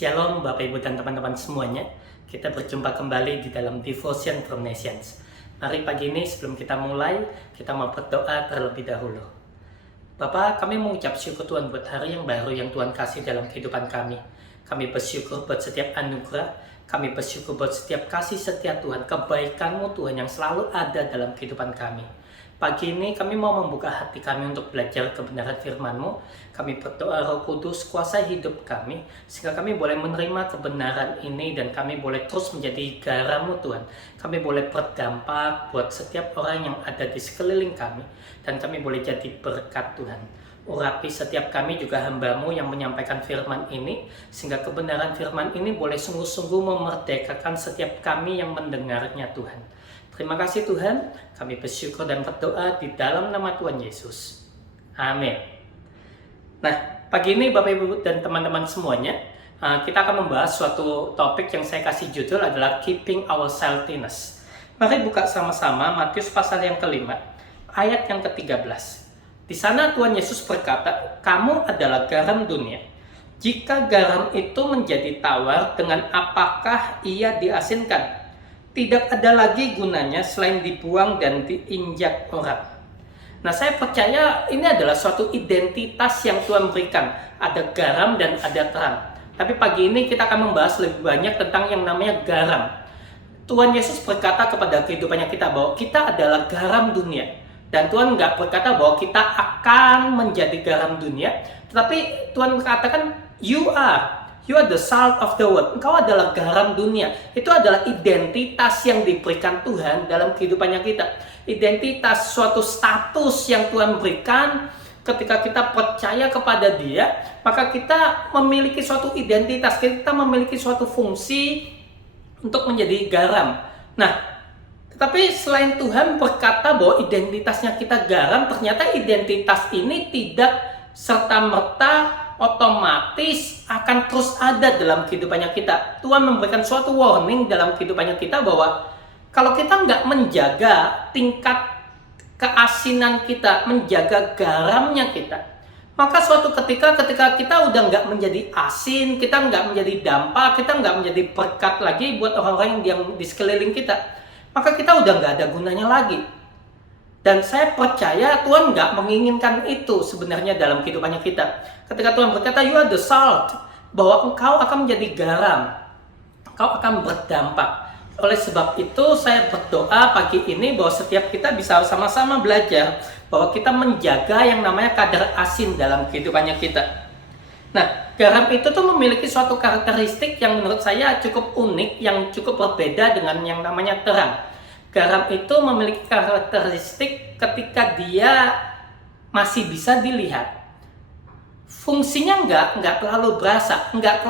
Shalom Bapak Ibu dan teman-teman semuanya. Kita berjumpa kembali di dalam Devotion from Nations. Mari pagi ini sebelum kita mulai, kita mau berdoa terlebih dahulu. Bapak, kami mengucap syukur Tuhan buat hari yang baru yang Tuhan kasih dalam kehidupan kami. Kami bersyukur buat setiap anugerah, kami bersyukur buat setiap kasih setia Tuhan, kebaikan-Mu Tuhan yang selalu ada dalam kehidupan kami. Pagi ini kami mau membuka hati kami untuk belajar kebenaran firman-Mu. Kami berdoa Roh Kudus kuasai hidup kami, sehingga kami boleh menerima kebenaran ini dan kami boleh terus menjadi garam-Mu Tuhan. Kami boleh berdampak buat setiap orang yang ada di sekeliling kami, dan kami boleh jadi berkat Tuhan. Urapi setiap kami juga hamba-Mu yang menyampaikan firman ini, sehingga kebenaran firman ini boleh sungguh-sungguh memerdekakan setiap kami yang mendengarnya Tuhan. Terima kasih Tuhan, kami bersyukur dan berdoa di dalam nama Tuhan Yesus. Amin. Nah, pagi ini Bapak Ibu dan teman-teman semuanya, kita akan membahas suatu topik yang saya kasih judul adalah Keeping Our Saltiness. Mari buka sama-sama Matius pasal yang kelima, ayat yang ke-13. Di sana Tuhan Yesus berkata, "Kamu adalah garam dunia. Jika garam itu menjadi tawar, dengan apakah ia diasinkan? Tidak ada lagi gunanya selain dibuang dan diinjak orang." Nah, saya percaya ini adalah suatu identitas yang Tuhan berikan. Ada garam dan ada terang. Tapi pagi ini kita akan membahas lebih banyak tentang yang namanya garam. Tuhan Yesus berkata kepada kehidupannya kita bahwa kita adalah garam dunia. Dan Tuhan nggak berkata bahwa kita akan menjadi garam dunia. Tetapi Tuhan katakan, You are the salt of the world. Engkau adalah garam dunia. Itu adalah identitas yang diberikan Tuhan dalam kehidupannya kita. Identitas, suatu status yang Tuhan berikan ketika kita percaya kepada Dia, maka kita memiliki suatu identitas, kita memiliki suatu fungsi untuk menjadi garam. Nah, tetapi selain Tuhan berkata bahwa identitasnya kita garam, ternyata identitas ini tidak serta-merta otomatis akan terus ada dalam kehidupannya kita. Tuhan memberikan suatu warning dalam kehidupannya kita bahwa kalau kita nggak menjaga tingkat keasinan kita, menjaga garamnya kita, maka suatu ketika kita udah nggak menjadi asin, kita nggak menjadi dampak, kita nggak menjadi berkat lagi buat orang-orang yang di sekeliling kita, maka kita udah nggak ada gunanya lagi. Dan saya percaya Tuhan nggak menginginkan itu sebenarnya dalam kehidupannya kita. Ketika Tuhan berkata, You are the salt, bahwa engkau akan menjadi garam, engkau akan berdampak. Oleh sebab itu saya berdoa pagi ini bahwa setiap kita bisa sama-sama belajar bahwa kita menjaga yang namanya kadar asin dalam kehidupannya kita. Nah, garam itu tuh memiliki suatu karakteristik yang menurut saya cukup unik, yang cukup berbeda dengan yang namanya terang. Garam itu memiliki karakteristik ketika dia masih bisa dilihat. Fungsinya nggak terlalu berasa, nggak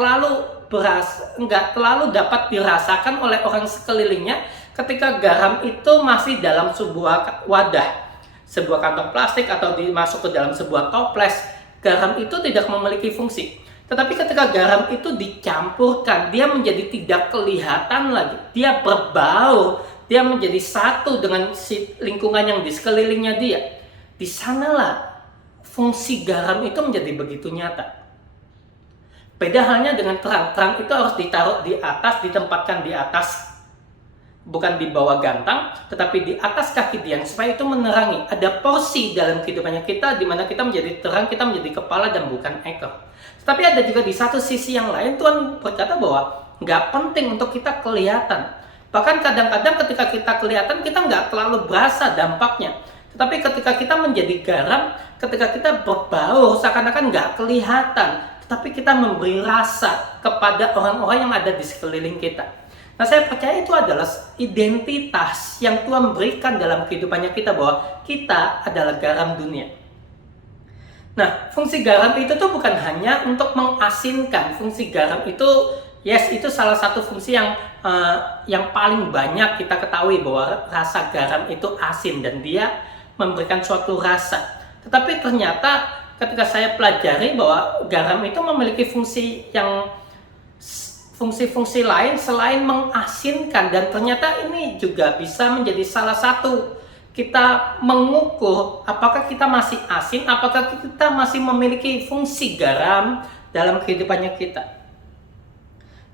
terlalu dapat dirasakan oleh orang sekelilingnya ketika garam itu masih dalam sebuah wadah, sebuah kantong plastik atau dimasuk ke dalam sebuah toples. Garam itu tidak memiliki fungsi. Tetapi ketika garam itu dicampurkan, dia menjadi tidak kelihatan lagi. Dia berbaur, dia menjadi satu dengan lingkungan yang di sekelilingnya dia. Di sanalah fungsi garam itu menjadi begitu nyata. Beda halnya dengan terang. Terang itu harus ditaruh di atas, ditempatkan di atas, bukan di bawah gantang, tetapi di atas kaki dia supaya itu menerangi. Ada porsi dalam kehidupannya kita di mana kita menjadi terang, kita menjadi kepala dan bukan ekor. Tetapi ada juga di satu sisi yang lain Tuhan berkata bahwa nggak penting untuk kita kelihatan. Bahkan kadang-kadang ketika kita kelihatan, kita nggak terlalu berasa dampaknya. Tetapi ketika kita menjadi garam, ketika kita berbaur, seakan-akan nggak kelihatan. Tetapi kita memberi rasa kepada orang-orang yang ada di sekeliling kita. Nah, saya percaya itu adalah identitas yang Tuhan berikan dalam kehidupannya kita, bahwa kita adalah garam dunia. Nah, fungsi garam itu tuh bukan hanya untuk mengasinkan. Fungsi garam itu, itu salah satu fungsi yang paling banyak kita ketahui, bahwa rasa garam itu asin dan dia memberikan suatu rasa. Tetapi ternyata ketika saya pelajari bahwa garam itu memiliki fungsi lain selain mengasinkan, dan ternyata ini juga bisa menjadi salah satu kita mengukur apakah kita masih asin, apakah kita masih memiliki fungsi garam dalam kehidupannya kita.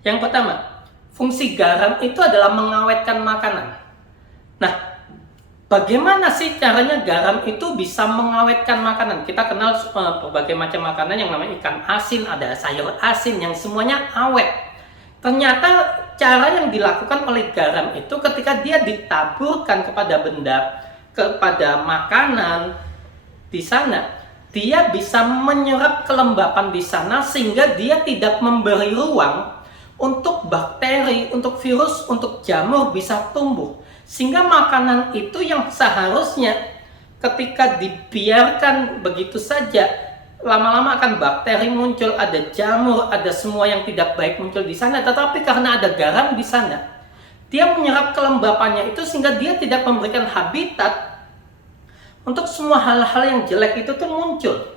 Yang pertama, fungsi garam itu adalah mengawetkan makanan. Nah, bagaimana sih caranya garam itu bisa mengawetkan makanan? Kita kenal berbagai macam makanan yang namanya ikan asin, ada sayur asin yang semuanya awet. Ternyata cara yang dilakukan oleh garam itu ketika dia ditaburkan kepada benda, kepada makanan di sana, dia bisa menyerap kelembapan di sana sehingga dia tidak memberi ruang untuk bakteri, untuk virus, untuk jamur bisa tumbuh. Sehingga makanan itu yang seharusnya ketika dibiarkan begitu saja, lama-lama akan bakteri muncul, ada jamur, ada semua yang tidak baik muncul di sana. Tetapi karena ada garam di sana, dia menyerap kelembapannya itu sehingga dia tidak memberikan habitat untuk semua hal-hal yang jelek itu tuh muncul.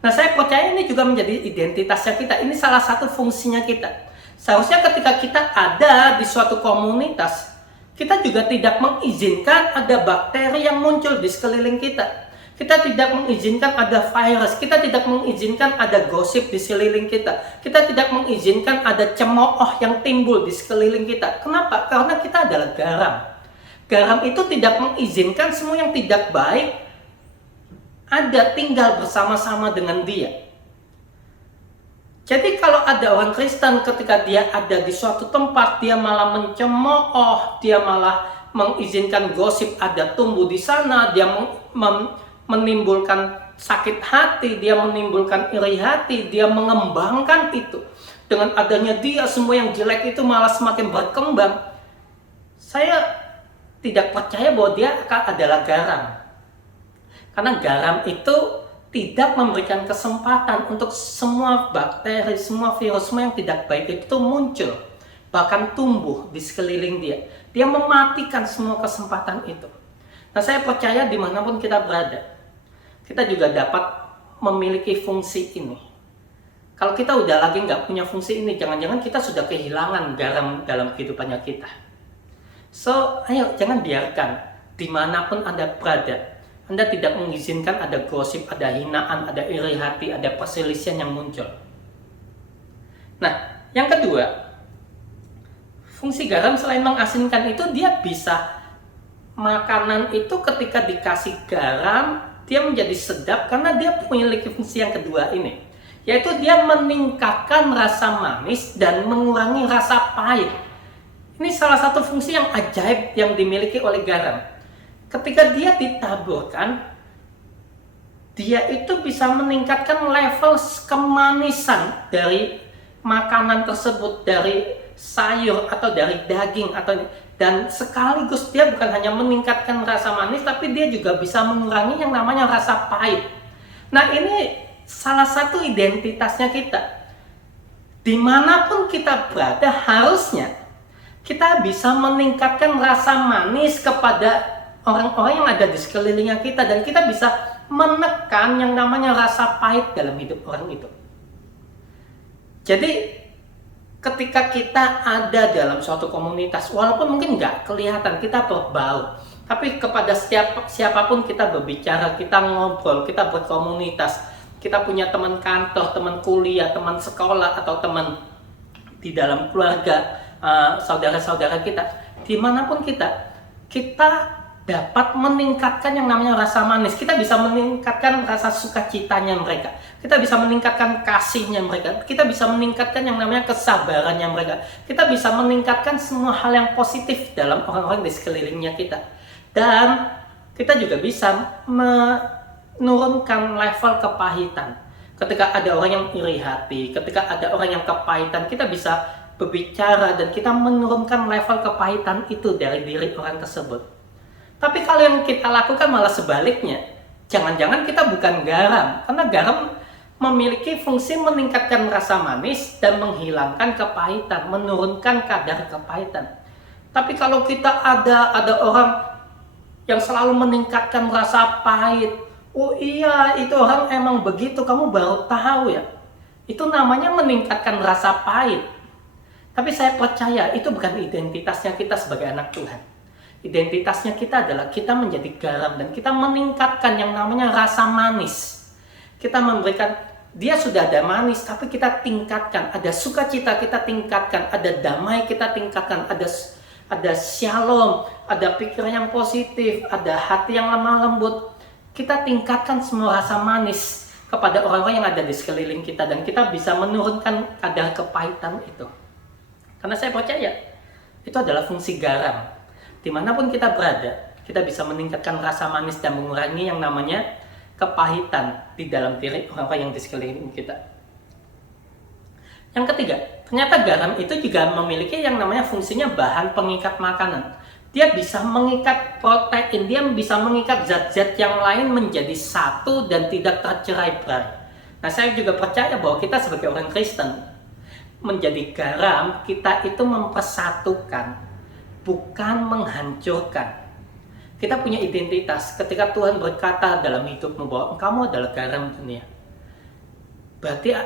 Nah, saya percaya ini juga menjadi identitasnya kita. Ini salah satu fungsinya kita. Seharusnya ketika kita ada di suatu komunitas, kita juga tidak mengizinkan ada bakteri yang muncul di sekeliling kita. Kita tidak mengizinkan ada virus, kita tidak mengizinkan ada gosip di sekeliling kita. Kita tidak mengizinkan ada cemooh yang timbul di sekeliling kita. Kenapa? Karena kita adalah garam. Garam itu tidak mengizinkan semua yang tidak baik ada tinggal bersama-sama dengan dia. Jadi kalau ada orang Kristen ketika dia ada di suatu tempat, dia malah mencemooh, dia malah mengizinkan gosip ada tumbuh di sana, dia menimbulkan sakit hati, dia menimbulkan iri hati, dia mengembangkan itu. Dengan adanya dia, semua yang jelek itu malah semakin berkembang. Saya tidak percaya bahwa dia adalah garam. Karena garam itu tidak memberikan kesempatan untuk semua bakteri, semua virus, semua yang tidak baik itu muncul, bahkan tumbuh di sekeliling dia. Dia mematikan semua kesempatan itu. Nah, saya percaya dimanapun kita berada, kita juga dapat memiliki fungsi ini. Kalau kita udah lagi nggak punya fungsi ini, jangan-jangan kita sudah kehilangan garam dalam kehidupannya kita. So, ayo jangan biarkan dimanapun Anda berada, Anda tidak mengizinkan ada gosip, ada hinaan, ada iri hati, ada perselisihan yang muncul. Nah, yang kedua, fungsi garam selain mengasinkan itu, dia bisa makanan itu ketika dikasih garam, dia menjadi sedap karena dia memiliki fungsi yang kedua ini. Yaitu dia meningkatkan rasa manis dan mengurangi rasa pahit. Ini salah satu fungsi yang ajaib yang dimiliki oleh garam. Ketika dia ditaburkan, dia itu bisa meningkatkan level kemanisan dari makanan tersebut, dari sayur atau dari daging dan sekaligus dia bukan hanya meningkatkan rasa manis, tapi dia juga bisa mengurangi yang namanya rasa pahit. Nah, ini salah satu identitasnya kita. Dimanapun kita berada, harusnya kita bisa meningkatkan rasa manis kepada orang-orang yang ada di sekelilingnya kita, dan kita bisa menekan yang namanya rasa pahit dalam hidup orang itu. Jadi ketika kita ada dalam suatu komunitas, walaupun mungkin nggak kelihatan, kita berbau, tapi kepada siapapun kita berbicara, kita ngobrol, kita berkomunitas, kita punya teman kantor, teman kuliah, teman sekolah, atau teman di dalam keluarga, saudara-saudara kita, dimanapun kita dapat meningkatkan yang namanya rasa manis. Kita bisa meningkatkan rasa sukacitanya mereka. Kita bisa meningkatkan kasihnya mereka. Kita bisa meningkatkan yang namanya kesabarannya mereka. Kita bisa meningkatkan semua hal yang positif dalam orang-orang di sekelilingnya kita. Dan kita juga bisa menurunkan level kepahitan. Ketika ada orang yang iri hati, ketika ada orang yang kepahitan, kita bisa berbicara dan kita menurunkan level kepahitan itu dari diri orang tersebut. Tapi kalau yang kita lakukan malah sebaliknya, jangan-jangan kita bukan garam, karena garam memiliki fungsi meningkatkan rasa manis dan menghilangkan kepahitan, menurunkan kadar kepahitan. Tapi kalau kita ada orang yang selalu meningkatkan rasa pahit, oh iya itu orang emang begitu, kamu baru tahu ya, itu namanya meningkatkan rasa pahit. Tapi saya percaya itu bukan identitasnya kita sebagai anak Tuhan. Identitasnya kita adalah kita menjadi garam dan kita meningkatkan yang namanya rasa manis. Kita memberikan Dia sudah ada manis, tapi kita tingkatkan. Ada sukacita, kita tingkatkan. Ada damai, kita tingkatkan. Ada shalom, ada pikiran yang positif, ada hati yang lemah lembut. Kita tingkatkan semua rasa manis kepada orang-orang yang ada di sekeliling kita. Dan kita bisa menurunkan kadar kepahitan itu. Karena saya percaya, itu adalah fungsi garam. Dimanapun kita berada, kita bisa meningkatkan rasa manis dan mengurangi yang namanya kepahitan di dalam diri orang-orang yang di sekeliling kita. Yang ketiga, ternyata garam itu juga memiliki yang namanya fungsinya bahan pengikat makanan. Dia bisa mengikat protein, dia bisa mengikat zat-zat yang lain menjadi satu dan tidak tercerai-berai. Nah, saya juga percaya bahwa kita sebagai orang Kristen, menjadi garam, kita itu mempersatukan, bukan menghancurkan. Kita punya identitas. Ketika Tuhan berkata dalam hidupmu bahwa kamu adalah garam dunia, berarti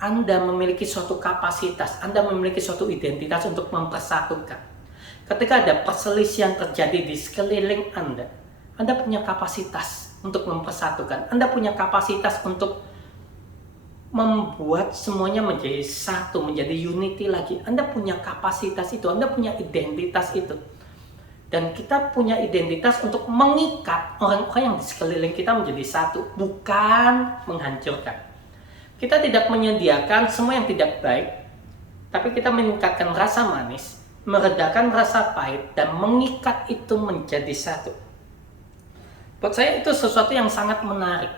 Anda memiliki suatu kapasitas, Anda memiliki suatu identitas untuk mempersatukan. Ketika ada perselisihan terjadi di sekeliling Anda punya kapasitas untuk mempersatukan. Anda punya kapasitas untuk membuat semuanya menjadi satu, menjadi unity lagi. Anda punya kapasitas itu, Anda punya identitas itu. Dan kita punya identitas untuk mengikat orang-orang yang di sekeliling kita menjadi satu, bukan menghancurkan. Kita tidak menyediakan semua yang tidak baik, tapi kita meningkatkan rasa manis, meredakan rasa pahit, dan mengikat itu menjadi satu. Buat saya itu sesuatu yang sangat menarik.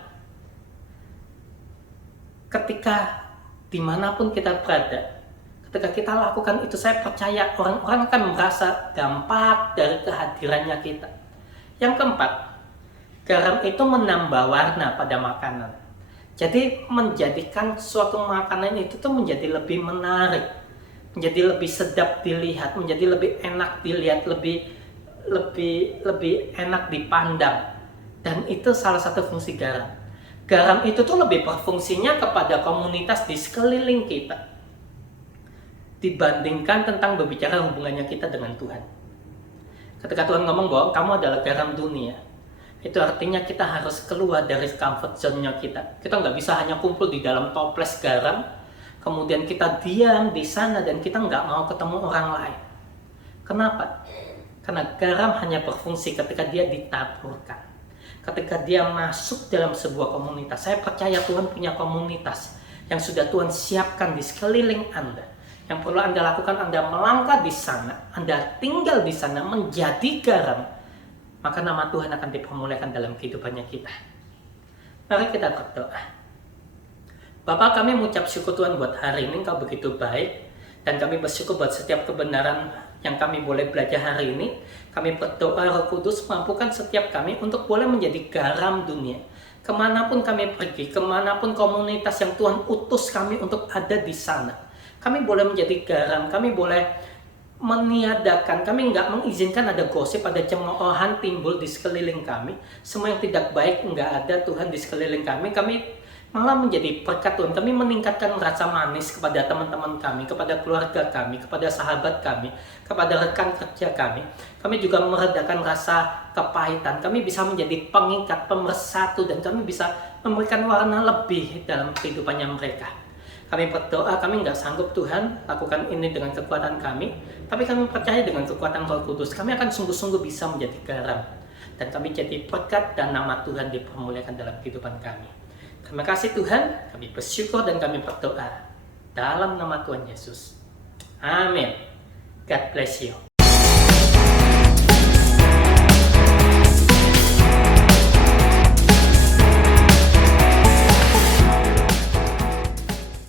Ketika dimanapun kita berada, ketika kita lakukan itu, saya percaya orang-orang akan merasa dampak dari kehadirannya kita. Yang keempat, garam itu menambah warna pada makanan. Jadi menjadikan suatu makanan itu tuh menjadi lebih menarik, menjadi lebih sedap dilihat, menjadi lebih enak dilihat, lebih enak dipandang. Dan itu salah satu fungsi garam. Garam itu tuh lebih berfungsinya kepada komunitas di sekeliling kita dibandingkan tentang berbicara hubungannya kita dengan Tuhan. Ketika Tuhan ngomong bahwa kamu adalah garam dunia, itu artinya kita harus keluar dari comfort zone-nya kita. Kita nggak bisa hanya kumpul di dalam toples garam, kemudian kita diam di sana dan kita nggak mau ketemu orang lain. Kenapa? Karena garam hanya berfungsi ketika dia ditaburkan. Ketika dia masuk dalam sebuah komunitas. Saya percaya Tuhan punya komunitas yang sudah Tuhan siapkan di sekeliling Anda. Yang perlu Anda lakukan, Anda melangkah di sana, Anda tinggal di sana menjadi garam, maka nama Tuhan akan dipermuliakan dalam kehidupannya kita. Mari kita berdoa. Bapa, kami mengucap syukur Tuhan buat hari ini, Engkau begitu baik, dan kami bersyukur buat setiap kebenaran yang kami boleh belajar hari ini. Kami berdoa Roh Kudus mampukan setiap kami untuk boleh menjadi garam dunia. Kemanapun kami pergi, kemanapun komunitas yang Tuhan utus kami untuk ada di sana, kami boleh menjadi garam, kami boleh meniadakan, kami nggak mengizinkan ada gosip, ada cemoohan timbul di sekeliling kami. Semua yang tidak baik nggak ada Tuhan di sekeliling kami. Kami malah menjadi berkat Tuhan. Kami meningkatkan rasa manis kepada teman-teman kami, kepada keluarga kami, kepada sahabat kami, kepada rekan kerja kami. Kami juga meredakan rasa kepahitan. Kami bisa menjadi pengikat, pemersatu, dan kami bisa memberikan warna lebih dalam kehidupannya mereka. Kami berdoa, kami nggak sanggup Tuhan lakukan ini dengan kekuatan kami, tapi kami percaya dengan kekuatan Roh Kudus, kami akan sungguh-sungguh bisa menjadi garam. Dan kami jadi berkat dan nama Tuhan dipermuliakan dalam kehidupan kami. Terima kasih Tuhan, kami bersyukur dan kami berdoa dalam nama Tuhan Yesus. Amin. God bless you.